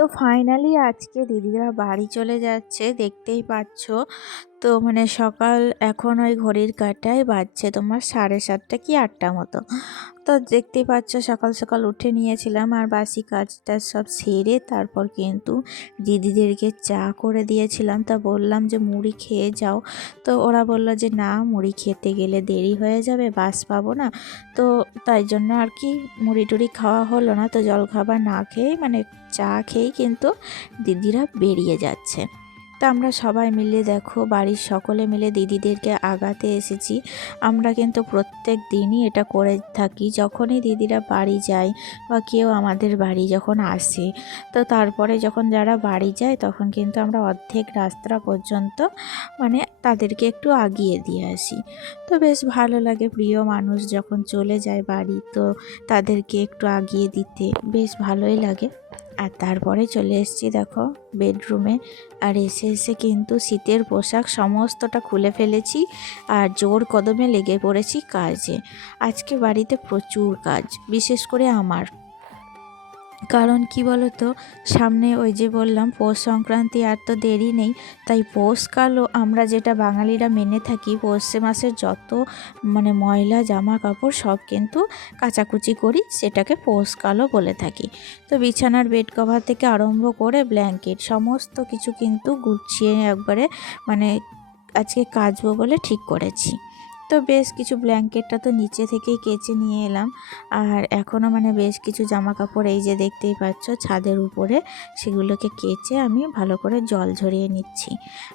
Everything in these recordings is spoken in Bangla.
তো ফাইনালি আজকে দিদিরা বাড়ি চলে যাচ্ছে, দেখতেই পাচ্ছ। তো মানে সকাল এখন ওই ঘড়ির কাঁটায় বাজছে তোমার 7:30 কি 8টা মতো। তো দেখতেই পাচ্ছ সকাল সকাল উঠে নিয়েছিলাম আর বাসি কাজটা সব সেরে তারপর কিন্তু দিদিদেরকে চা করে দিয়েছিলাম। তা বললাম যে মুড়ি খেয়ে যাও, তো ওরা বললো যে না, মুড়ি খেতে গেলে দেরি হয়ে যাবে, বাস পাবো না। তো তাই জন্য আর কি মুড়ি টুড়ি খাওয়া হলো না। তো জলখাবার না খেয়েই মানে চা খেয়েই কিন্তু দিদিরা বেরিয়ে যাচ্ছে। তা আমরা সবাই মিলে দেখো, বাড়ির সকলে মিলে দিদিদেরকে আগাতে এসেছি। আমরা কিন্তু প্রত্যেক দিনই এটা করে থাকি, যখনই দিদিরা বাড়ি যায় বা কেউ আমাদের বাড়ি যখন আসে। তো তারপরে যখন যারা বাড়ি যায় তখন কিন্তু আমরা অর্ধেক রাস্তা পর্যন্ত মানে তাদেরকে একটু আগিয়ে দিয়ে আসি। তো বেশ ভালো লাগে, প্রিয় মানুষ যখন চলে যায় বাড়ি তো তাদেরকে একটু আগিয়ে দিতে বেশ ভালোই লাগে। আর তারপরে চলে এসেছি দেখো বেডরুমে। আর এসে কিন্তু শীতের পোশাক সমস্তটা খুলে ফেলেছি আর জোর কদমে লেগে পড়েছি কাজে। আজকে বাড়িতে প্রচুর কাজ, বিশেষ করে আমার। কারণ কি বলতো, সামনে ওই যে বললাম পৌষ সংক্রান্তি, আর তো দেরি নেই। তাই পৌষকালও আমরা যেটা বাঙালিরা মেনে থাকি, পৌষ মাসের যত মানে ময়লা জামা কাপড় সব কিন্তু কাচাকুচি করি, সেটাকে পৌষকালও বলে থাকি। তো বিছানার বেড কভার থেকে আরম্ভ করে ব্ল্যাঙ্কেট সমস্ত কিছু কিন্তু গুছিয়ে একবারে মানে আজকে কাচবো বলে ঠিক করেছি। তো বেশ কিছু ব্ল্যাঙ্কেটটা তো নিচে থেকেই কেচে নিয়ে এলাম। আর এখনও মানে বেশ কিছু জামা কাপড় এই যে দেখতেই পাচ্ছ ছাদের উপরে, সেগুলোকে কেচে আমি ভালো করে জল ঝরিয়ে নিচ্ছি।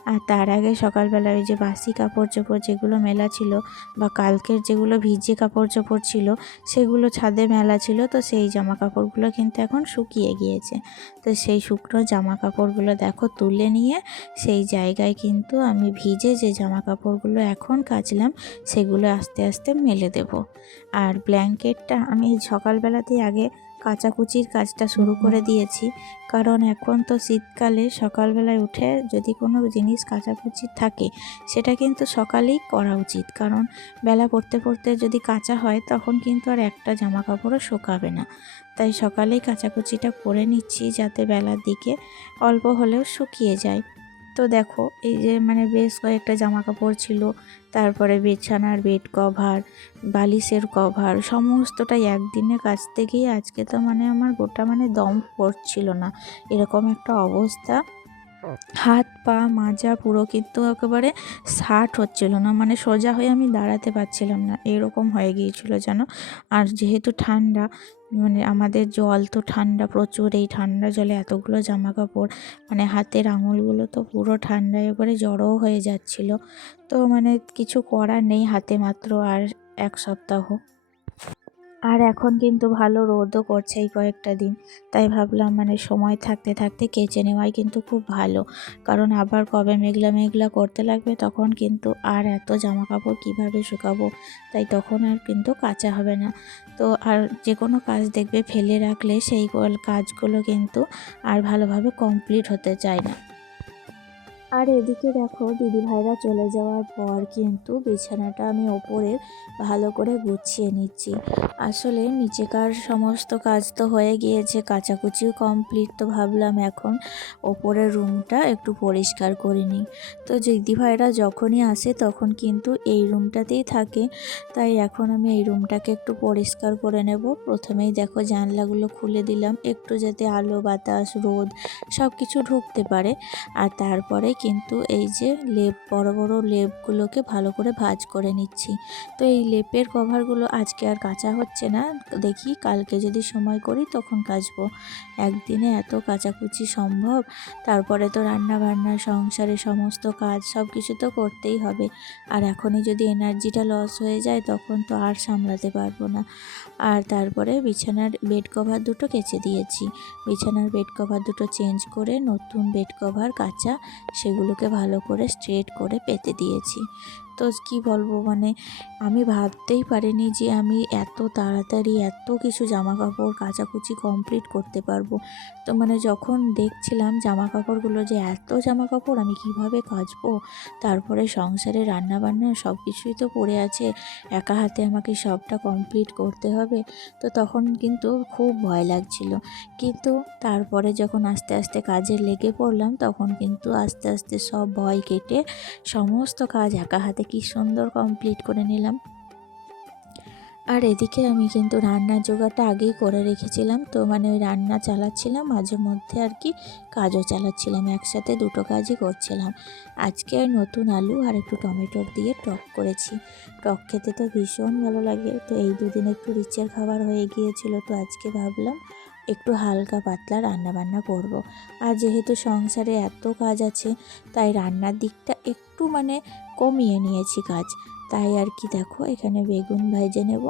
আর তার আগে সকালবেলা ওই যে বাসি কাপড় চোপড় যেগুলো মেলা ছিল বা কালকের যেগুলো ভিজে কাপড় চোপড় ছিল সেগুলো ছাদে মেলা ছিল, তো সেই জামা কাপড়গুলো কিন্তু এখন শুকিয়ে গিয়েছে। তো সেই শুকনো জামা কাপড়গুলো দেখো তুলে নিয়ে সেই জায়গায় কিন্তু আমি ভিজে যে জামা কাপড়গুলো এখন কাচলাম সেগুলো আস্তে আস্তে মেলে দেব। আর ব্ল্যাঙ্কেটটা আমি সকালবেলাতেই আগে কাচাকুচির কাজটা শুরু করে দিয়েছি, কারণ এখন তো শীতকালে সকালবেলায় উঠে যদি কোনো জিনিস কাচাকুচি থাকে সেটা কিন্তু সকালেই করা উচিত, কারণ বেলা পড়তে পড়তে যদি কাচা হয় তখন কিন্তু আর একটা জামা কাপড়ও শুকাবে না। তাই সকালেই কাচাকুচিটা করে নিচ্ছি যাতে বেলার দিকে অল্প হলেও শুকিয়ে যায়। তো দেখো এই যে মানে বেশ কয়েকটা জামা কাপড় ছিল, তারপরে বিছানার বেড কভার, বালিশের কভার সমস্তটাই একদিনে কাচতে গিয়ে আজকে তো মানে আমার গোটা মানে দম পড়ছিল না, এরকম একটা অবস্থা। হাত পা মাজা পুরো কিন্তু একেবারে ষাট হচ্ছিল না, মানে সোজা হয়ে আমি দাঁড়াতে পারছিলাম না, এরকম হয়ে গিয়েছিল যেন। আর যেহেতু ঠান্ডা, মানে আমাদের জল তো ঠান্ডা প্রচুর, এই ঠান্ডা জলে এতগুলো জামা কাপড় মানে হাতের আঙুলগুলো তো পুরো ঠান্ডায় এবারে জড়ো হয়ে যাচ্ছিল। তো মানে কিছু করার নেই, হাতে মাত্র আর 1 সপ্তাহ। আর এখন কিন্তু ভালো রোদও করছে এই কয়েকটা দিন, তাই ভাবলাম মানে সময় থাকতে থাকতে কেচে নেওয়াই কিন্তু খুব ভালো, কারণ আবার কবে মেঘলা মেঘলা করতে লাগবে তখন কিন্তু আর এত জামা কাপড় কীভাবে শুকাবো, তাই তখন আর কিন্তু কাচা হবে না। তো আর যে কোনো কাজ দেখবে ফেলে রাখলে সেই কাজগুলো কিন্তু আর ভালোভাবে কমপ্লিট হতে চায় না। আর এদিকে দেখো দিদিভাইরা চলে যাওয়ার পর কিন্তু বিছানাটা আমি ওপরের ভালো করে গুছিয়ে নিচ্ছি। আসলে নিচেকার সমস্ত কাজ তো হয়ে গিয়েছে, কাচাকুচিও কমপ্লিট, তো ভাবলাম এখন ওপরের রুমটা একটু পরিষ্কার করে নিই। তো দিদিভাইরা যখনই আসে তখন কিন্তু এই রুমটাতেই থাকে, তাই এখন আমি এই রুমটাকে একটু পরিষ্কার করে নেব। প্রথমেই দেখো জানলাগুলো খুলে দিলাম একটু, যাতে আলো বাতাস রোদ সব কিছু ঢুকতে পারে। আর তারপরে কিন্তু এই যে লেপ, বড় বড় লেপগুলোকে ভালো করে ভাঁজ করে নিচ্ছি। তো এই লেপের কভারগুলো আজকে আর কাচা হচ্ছে না, দেখি কালকে যদি সময় করি তখন কাচবো। একদিনে এত কাচাকুচি সম্ভব? তারপরে তো রান্না বান্না সংসারে সমস্ত কাজ সব কিছু তো করতেই হবে। আর এখনই যদি এনার্জিটা লস হয়ে যায় তখন তো আর সামলাতে পারবো না। আর তারপরে বিছানার বেড কভার দুটো কেচে দিয়েছি, বিছানার বেড কভার দুটো চেঞ্জ করে নতুন বেড কভার কাচা, সেগুলোকে ভালো করে স্ট্রেট করে পেতে দিয়েছি। তো কি বলবো, মানে আমি ভাবতেই পারিনি যে আমি এত তাড়াতাড়ি এত কিছু জামা কাপড় কাচাকুচি কমপ্লিট করতে পারবো। তো মানে যখন দেখছিলাম জামা কাপড়গুলো, যে এত জামা কাপড় আমি কিভাবে কাচবো, তারপরে সংসারে রান্না বান্না সব কিছুই তো পড়ে আছে, একা হাতে আমাকে সবটা কমপ্লিট করতে হবে। তো তখন কিন্তু খুব ভয় লাগছিল, কিন্তু তারপরে যখন আস্তে আস্তে কাজে লেগে পড়লাম, তখন কিন্তু আস্তে আস্তে সব ভয় কেটে সমস্ত কাজ একা হাতে কি সুন্দর কমপ্লিট করে নিলাম। আর এদিকে আমি কিন্তু রান্নার জোগাড়টা আগেই করে রেখেছিলাম, তো মানে ওই রান্না চালাচ্ছিলাম, মাঝে মধ্যে আর কি কাজও চালাচ্ছিলাম, একসাথে দুটো কাজই করছিলাম। আজকে নতুন আলু আর একটু টমেটো দিয়ে টক করেছি। টক খেতে তো ভীষণ ভালো লাগে, তো এই দুদিন একটু রিচের খাবার হয়ে গিয়েছিল, তো আজকে ভাবলাম একটু হালকা পাতলা রান্না বান্না করব। আর যেহেতু সংসারে এত কাজ আছে, তাই রান্নার দিকটা একটু মানে কমিয়ে নিয়েছি কাজ। তাই আর কি দেখো, এখানে বেগুন ভেজে নেব,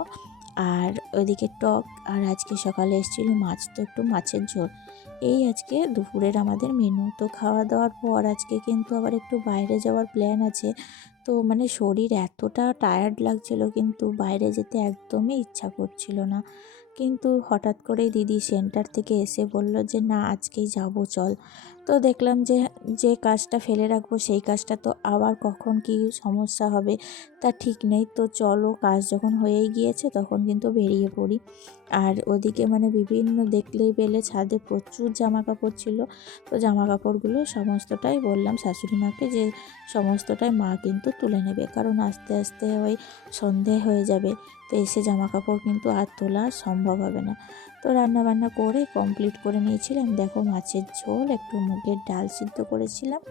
আর ওইদিকে টক, আর আজকে সকালে এসেছিলো মাছ, তো একটু মাছের ঝোল। এই আজকে দুপুরের আমাদের মেনু। তো খাওয়া দাওয়ার পর আজকে কিন্তু আবার একটু বাইরে যাওয়ার প্ল্যান আছে। তো মানে শরীর এতটা টায়ার্ড লাগছিল, কিন্তু বাইরে যেতে একদমই ইচ্ছা করছিল না। কিন্তু হঠাৎ করেই দিদি সেন্টার থেকে এসে বলল যে না, আজকেই যাব চল। তো দেখলাম যে যে কাজটা ফেলে রাখবো সেই কাজটা তো আবার কখন কী সমস্যা হবে তা ঠিক নেই। তো চলো, কাজ যখন হয়েই গিয়েছে তখন কিন্তু বেরিয়ে পড়ি। আর ওদিকে মানে বিভিন্ন দেখলেই পেলে ছাদে প্রচুর জামা কাপড় ছিল। তো জামা কাপড়গুলো সমস্তটাই বললাম শাশুড়ি মাকে যে সমস্তটাই মা কিন্তু তুলে নেবে, কারণ আস্তে আস্তে ওই সন্ধে হয়ে যাবে, তো এসে জামা কাপড় কিন্তু আর তোলা সম্ভব হবে না। তো রান্নাবান্না করে কমপ্লিট করে নিয়েছিলাম। দেখো, মাছের ঝোল, একটু মুগের ডাল সিদ্ধ করেছিলাম,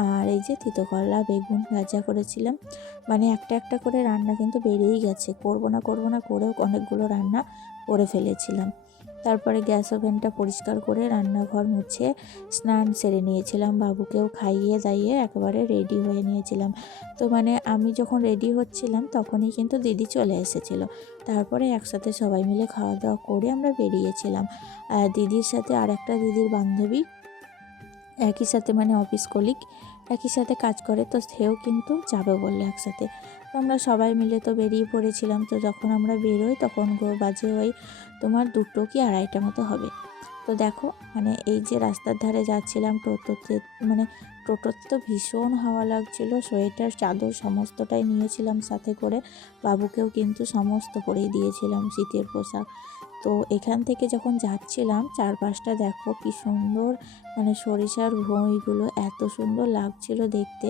আর এই যে তিতো করলা বেগুন ভাজা করেছিলাম। মানে একটা একটা করে রান্না কিন্তু বেরিয়েই গেছে, করব না করেও অনেকগুলো রান্না করে ফেলেছিলাম। তারপরে গ্যাস ওভেনটা পরিষ্কার করে রান্নাঘর মুছে স্নান সেরে নিয়েছিলাম, বাবুকেও খাইয়ে দাইয়ে একেবারে রেডি হয়ে নিয়েছিলাম। তো মানে আমি যখন রেডি হচ্ছিলাম তখনই কিন্তু দিদি চলে এসেছিলো। তারপরে একসাথে সবাই মিলে খাওয়া দাওয়া করে আমরা বেরিয়েছিলাম। দিদির সাথে আর একটা দিদির বান্ধবী একই সাথে, মানে অফিস কলিগ, একই সাথে কাজ করে, তো সেও কিন্তু যাবে বললে একসাথে। তো আমরা সবাই মিলে তো বেরিয়ে পড়েছিলাম। তো যখন আমরা বেরোই তখন বাজে ওই তোমার 2টো কি 2:30টা মতো হবে। তো দেখো, মানে এই যে রাস্তার ধারে যাচ্ছিলাম টোটোতে, মানে টোটোতে তো ভীষণ হাওয়া লাগছিল, সোয়েটার চাদর সমস্তটাই নিয়েছিলাম সাথে করে, বাবুকেও কিন্তু সমস্ত পরেই দিয়েছিলাম শীতের পোশাক। তো এখান থেকে যখন যাচ্ছিলাম চারপাশটা দেখো কি সুন্দর, মানে সরিষার ভুঁইগুলো এত সুন্দর লাগছিল দেখতে।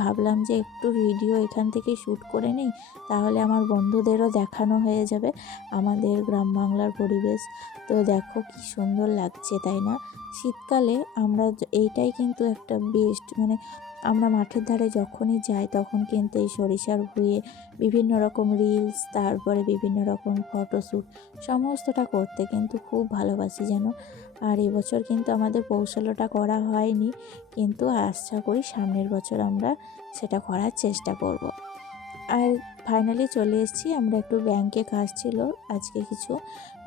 ভাবলাম যে একটু ভিডিও এখান থেকে শ্যুট করে নিই, তাহলে আমার বন্ধুদেরও দেখানো হয়ে যাবে আমাদের গ্রাম বাংলার পরিবেশ। তো দেখো কি সুন্দর লাগছে, তাই না? শীতকালে আমরা এইটাই কিন্তু একটা বেস্ট, মানে আমরা মাঠের ধারে যখনই যাই তখন কিন্তু এই সরিষার ভুঁইয়ে বিভিন্ন রকম রিলস, তারপরে বিভিন্ন রকম ফটোশ্যুট সমস্তটা করতে কিন্তু খুব ভালোবাসি যেন। আর এবছর কিন্তু আমাদের কৌশলটা করা হয়নি, কিন্তু আশা করি সামনের বছর আমরা সেটা করার চেষ্টা করব। আর ফাইনালি চলে এসেছি। আমরা একটু ব্যাংকে কাজ ছিল আজকে, কিছু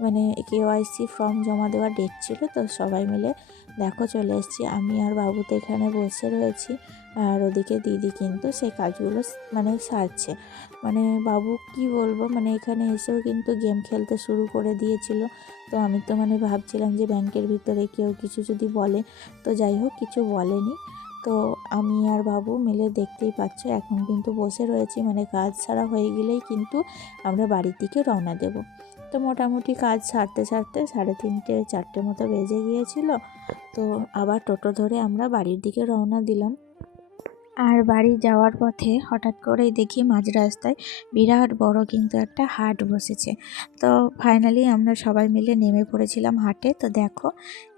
মানে কেওয়াইসি ফর্ম জমা দেওয়ার ডেট ছিল, তো সবাই মিলে দেখো চলে এসেছি। আমি আর বাবু তো এখানে বসে রয়েছি, আর ওদিকে দিদি কিন্তু সেই কাজগুলো মানে সারছে। মানে বাবু কি বলবো, মানে এখানে এসেও কিন্তু গেম খেলতে শুরু করে দিয়েছিল। তো আমি তো মানে ভাবছিলাম যে ব্যাংকের ভিতরে কেউ কিছু যদি বলে, তো যাই হোক কিছু বলেনি। তো আমি আর বাবু মিলে দেখতেই পাচ্ছ এখন কিন্তু বসে রয়েছি, মানে কাজ ছাড়া হয়ে গেলেই কিন্তু আমরা বাড়ির দিকে রওনা দেব। তো মোটামুটি কাজ সারতে সারতে 3:30 4টে মতো বেজে গিয়েছিল। তো আবার টোটো ধরে আমরা বাড়ির দিকে রওনা দিলাম। আর বাড়ি যাওয়ার পথে হঠাৎ করেই দেখি মাঝ রাস্তায় বিরাট বড় কিন্তু একটা হাট বসেছে। তো ফাইনালি আমরা সবাই মিলে নেমে পড়েছিলাম হাটে। তো দেখো,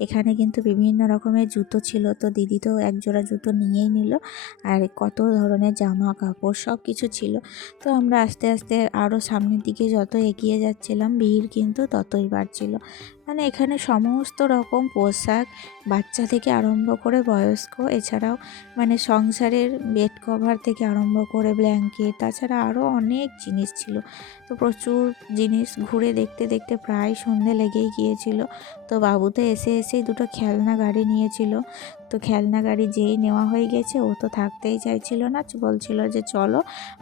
এখানে কিন্তু বিভিন্ন রকমের জুতো ছিল, তো দিদি তো এক জোড়া জুতো নিয়েই নিল, আর কত ধরনের জামা কাপড় সব কিছু ছিল। তো আমরা আস্তে আস্তে আরও সামনের দিকে যত এগিয়ে যাচ্ছিলাম, ভিড় কিন্তু ততই বাড়ছিল। মানে এখানে সমস্ত রকম পোশাক, বাচ্চা থেকে আরম্ভ করে বয়স্ক, এছাড়াও মানে সংসারের বেড কভার থেকে আরম্ভ করে ব্ল্যাঙ্কেট, তাছাড়া আরও অনেক জিনিস ছিল। তো প্রচুর জিনিস ঘুরে দেখতে দেখতে প্রায় সন্ধে লেগেই গিয়েছিল। তো বাবু তো এসে এসেই দুটো খেলনা গাড়ি নিয়েছিল। তো খেলনা গাড়ি যেই নেওয়া হয়ে গেছে ও তো থাকতেই চাইছিল না, বলছিল যে চলো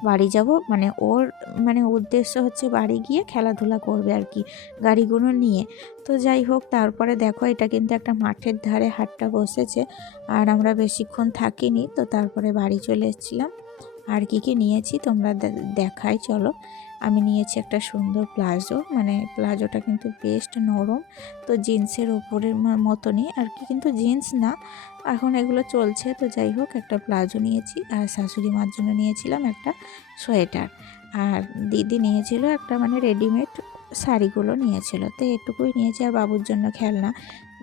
বাড়ি যাব, মানে ওর মানে উদ্দেশ্য হচ্ছে বাড়ি গিয়ে খেলাধুলা করবে আর কি গাড়িগুলো নিয়ে। তো যাই হোক, তারপরে দেখো এটা কিন্তু একটা মাঠের ধারে হাটটা বসেছে, আর আমরা বেশিক্ষণ থাকিনি, তো তারপরে বাড়ি চলে এসেছিলাম। আর কি নিয়েছি তোমরা দেখাই চলো। আমি নিয়েছি একটা সুন্দর প্লাজো, মানে প্লাজোটা কিন্তু বেশ নরম, তো জিন্সের ওপরের মতনই আর কি, কিন্তু জিন্স না, এখন এগুলো চলছে। তো যাই হোক, একটা প্লাজো নিয়েছি, আর শাশুড়ি মার জন্য নিয়েছিলাম একটা সোয়েটার, আর দিদি নিয়েছিল একটা মানে রেডিমেড শাড়িগুলো নিয়েছিল। তো এটুকুই নিয়েছি, আর বাবুর জন্য খেলনা।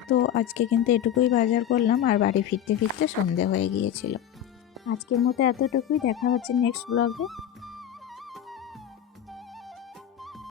তো আজকে কিন্তু এটুকুই বাজার করলাম, আর বাড়ি ফিরতে ফিরতে সন্ধে হয়ে গিয়েছিল। আজকের মতো এতটুকুই, দেখা হচ্ছে নেক্সট ব্লগে।